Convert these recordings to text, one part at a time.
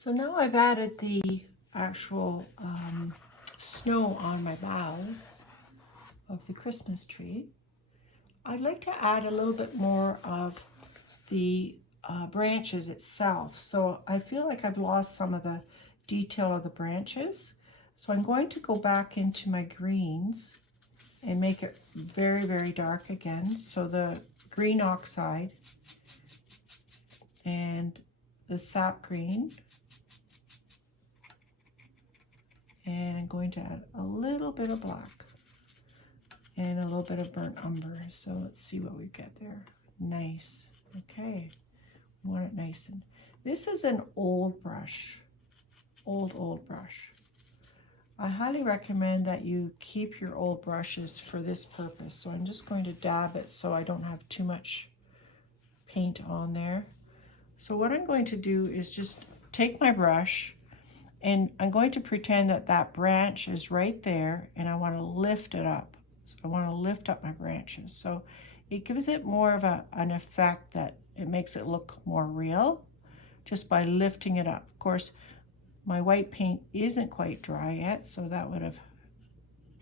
So now I've added the actual snow on my boughs of the Christmas tree. I'd like to add a little bit more of the branches itself. So I feel like I've lost some of the detail of the branches. So I'm going to go back into my greens and make it very, very dark again. So the green oxide and the sap green. And I'm going to add a little bit of black and a little bit of burnt umber. So let's see what we get there. Nice. Okay. We want it nice. And this is an old brush. Old brush. I highly recommend that you keep your old brushes for this purpose. So I'm just going to dab it so I don't have too much paint on there. So what I'm going to do is just take my brush and I'm going to pretend that that branch is right there and I want to lift it up. So I want to lift up my branches. So it gives it more of an effect that it makes it look more real just by lifting it up. Of course, my white paint isn't quite dry yet, so that would have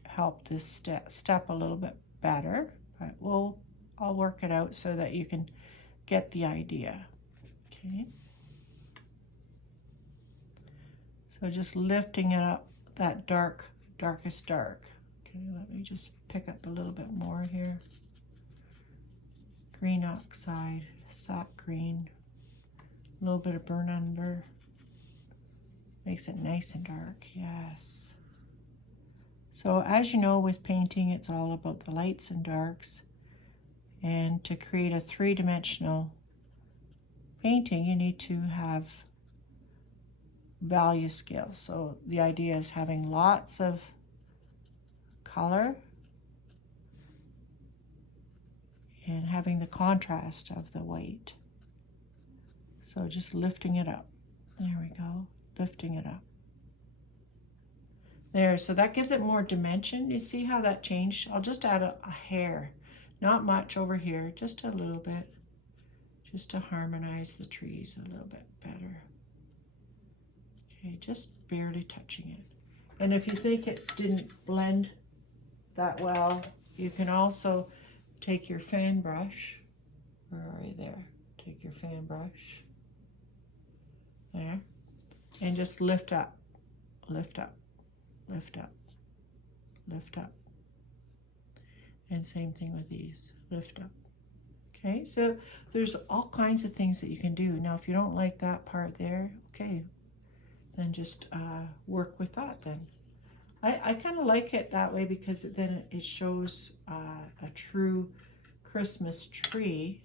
helped this step a little bit better. But I'll work it out so that you can get the idea. Okay. So just lifting it up, that darkest dark. Okay, let me just pick up a little bit more here. Green oxide, sap green, a little bit of burnt umber. Makes it nice and dark, yes. So as you know, with painting, it's all about the lights and darks. And to create a three-dimensional painting, you need to have value scale. So the idea is having lots of color and having the contrast of the white. So just lifting it up. There we go, lifting it up. There, so that gives it more dimension. You see how that changed? I'll just add a hair, not much over here, just a little bit, just to harmonize the trees a little bit better. Okay, just barely touching it. And if you think it didn't blend that well, you can also take your fan brush. Where are you there? Take your fan brush. There. And just lift up, lift up, lift up, lift up. And same thing with these, lift up. Okay, so there's all kinds of things that you can do. Now, if you don't like that part there, okay, then just work with that then. I kind of like it that way because then it shows a true Christmas tree,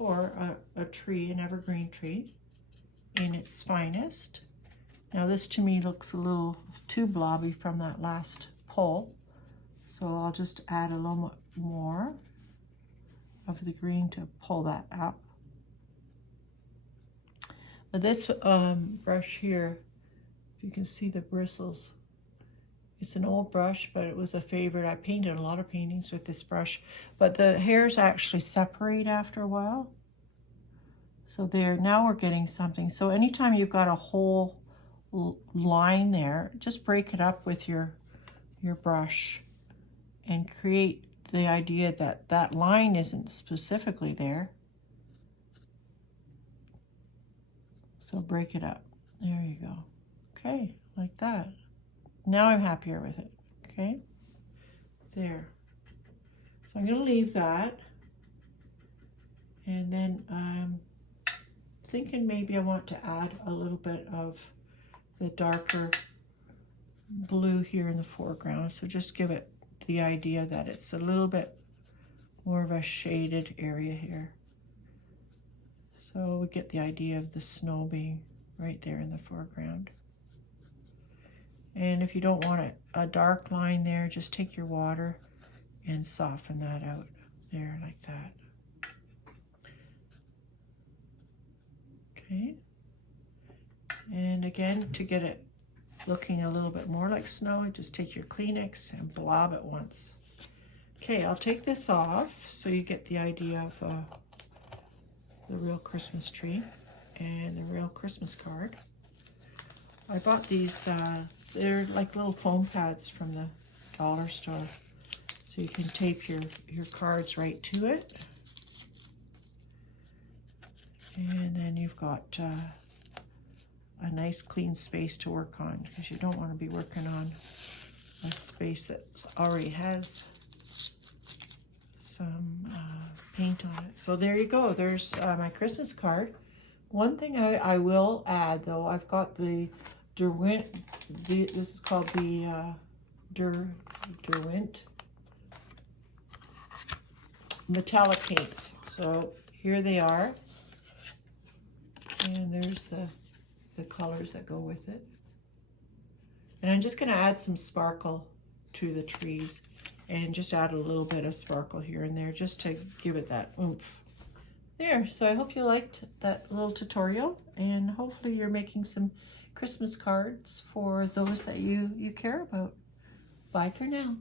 or a tree, an evergreen tree in its finest. Now this to me looks a little too blobby from that last pull, so I'll just add a little more of the green to pull that up. But this brush here, if you can see the bristles, it's an old brush, but it was a favorite. I painted a lot of paintings with this brush, but the hairs actually separate after a while. So there, now we're getting something. So anytime you've got a whole line there, just break it up with your brush and create the idea that that line isn't specifically there. So break it up. There you go. Okay, like that. Now I'm happier with it. Okay, there. So I'm going to leave that. And then I'm thinking maybe I want to add a little bit of the darker blue here in the foreground. So just give it the idea that it's a little bit more of a shaded area here. So we get the idea of the snow being right there in the foreground. And if you don't want a dark line there, just take your water and soften that out there like that. Okay. And again, to get it looking a little bit more like snow, just take your Kleenex and blob it once. Okay, I'll take this off so you get the idea of the real Christmas tree and the real Christmas card. I bought these, they're like little foam pads from the dollar store. So you can tape your cards right to it. And then you've got a nice clean space to work on, because you don't want to be working on a space that already has some paint on it. So there you go. There's my Christmas card. One thing I will add, though, I've got the Derwent. This is called the Derwent metallic paints. So here they are, and there's the colors that go with it. And I'm just going to add some sparkle to the trees, and just add a little bit of sparkle here and there just to give it that oomph. There, so I hope you liked that little tutorial, and hopefully you're making some Christmas cards for those that you care about. Bye for now.